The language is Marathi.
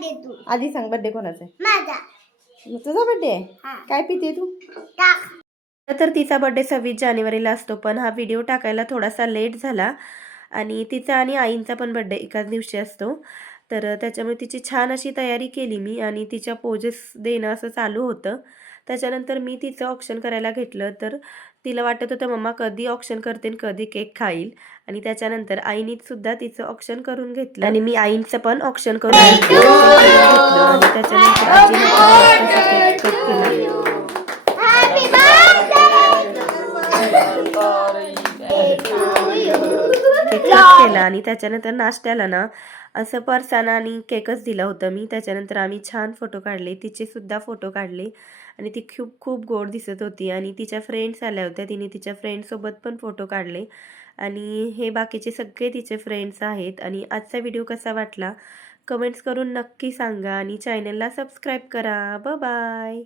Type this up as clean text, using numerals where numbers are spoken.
बर्थडे तू आधी सांग बर्थडे कोणाचा आहे? माझा. मग तुझा बर्थडे आहे? काय पिते तू? तर तिचा बर्थडे 26 जानेवारीला असतो, पण हा व्हिडिओ टाकायला थोडासा लेट झाला आणि तिचा आणि आईंचा पण बर्थडे एकाच दिवशी असतो. तर त्याच्यामुळे तिची छान अशी तयारी केली मी आणि तिच्या पोजेस देणं असं चालू होतं. त्याच्यानंतर मी तिचं ऑप्शन करायला घेतलं, तर तिला वाटत होतं मम्मा कधी ऑप्शन करते आणि कधी केक खाईल. आणि त्याच्यानंतर आईनी सुद्धा तिचं ऑप्शन करून घेतलं आणि मी आईंचं पण ऑप्शन करून घेतलं आणि त्याच्यानंतर आजीने केक कट केला. केक कट केला आणि त्याच्यानंतर नाश्त्याला ना असं फरसाण आणि केकच दिला होता मी. त्याच्यानंतर आम्ही छान फोटो काढले, तिचे सुद्धा फोटो काढले आणि ती खूप खूप गोड दिसत होती आणि तिच्या फ्रेंड्स आल्या होत्या, तिने तिच्या फ्रेंड्ससोबत पण फोटो काढले आणि हे बाकीचे सगळे तिचे फ्रेंड्स आहेत. आणि आजचा व्हिडिओ कसा वाटला कमेंट्स करून नक्की सांगा आणि चॅनलला सबस्क्राईब करा. बाय.